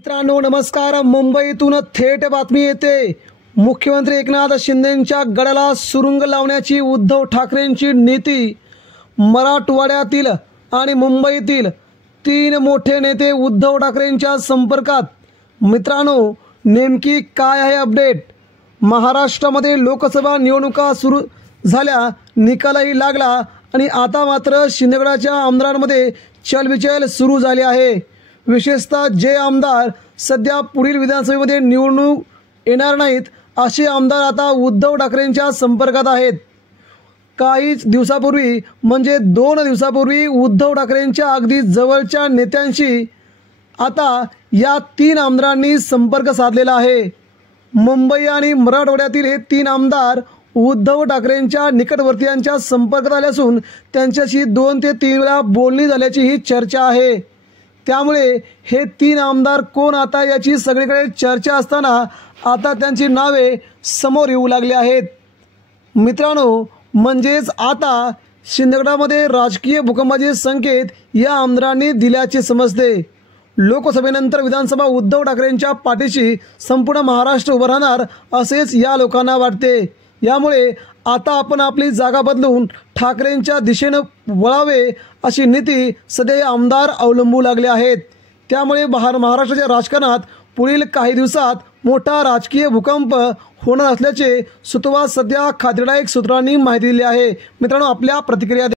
मित्रांनो नमस्कार। मुंबईतून थेट बातमी येते। मुख्यमंत्री एकनाथ शिंदेंच्या गडाला सुरुंग लावण्याची उद्धव ठाकरेंची नीती। मराठवाड्यातील आणि मुंबईतील 3 मोठे नेते उद्धव ठाकरेंच्या संपर्कात। मित्रांनो नेमकी काय आहे अपडेट? महाराष्ट्रामध्ये लोकसभा निवडणुका सुरू झाल्या, निकालही लागला आणि आता मात्र शिंदेगडाच्या आमदारांमध्ये चलबिचल सुरू झाली आहे। विशेषतः जे आमदार सध्या पुढील विधानसभेमध्ये निवडणूक येणार नाहीत असे आमदार आता उद्धव ठाकरेंच्या संपर्कात आहेत। काहीच दिवसापूर्वी म्हणजे 2 दिवसापूर्वी उद्धव ठाकरेंच्या अगदी जवळच्या नेत्यांशी आता या 3 आमदारांनी संपर्क साधलेला आहे। मुंबई आणि मराठवाड्यातील हे 3 आमदार उद्धव ठाकरेंच्या निकटवर्तीयांच्या संपर्कात आले असून त्यांच्याशी 2 ते 3 वेळा बोलणी झाल्याची ही चर्चा आहे। त्यामुळे हे 3 आमदार कोण आता याची सगळीकडे चर्चा असताना आता त्यांची नावे समोर येऊ लागली आहेत। मित्रांनो म्हणजेच आता शिंदेगडामध्ये राजकीय भूकंपाचे संकेत या आमदारांनी दिल्याचे समजते। लोकसभेनंतर विधानसभा उद्धव ठाकरेंच्या पाठीशी संपूर्ण महाराष्ट्र उभा राहणार असेच या लोकांना वाटते। यामुळे आता आपण आपली जागा बदलून ठाकरेंच्या दिशेने वळावे अशी नीती सध्या आमदार अवलंबू लागले आहेत। त्यामुळे महाराष्ट्राच्या राजकारणात पुढील काही दिवसात मोठा राजकीय भूकंप होणार असल्याचे सुतोवाच सध्या खात्रीदायक सूत्रांनी माहिती दिली आहे। मित्रांनो आपल्या प्रतिक्रिया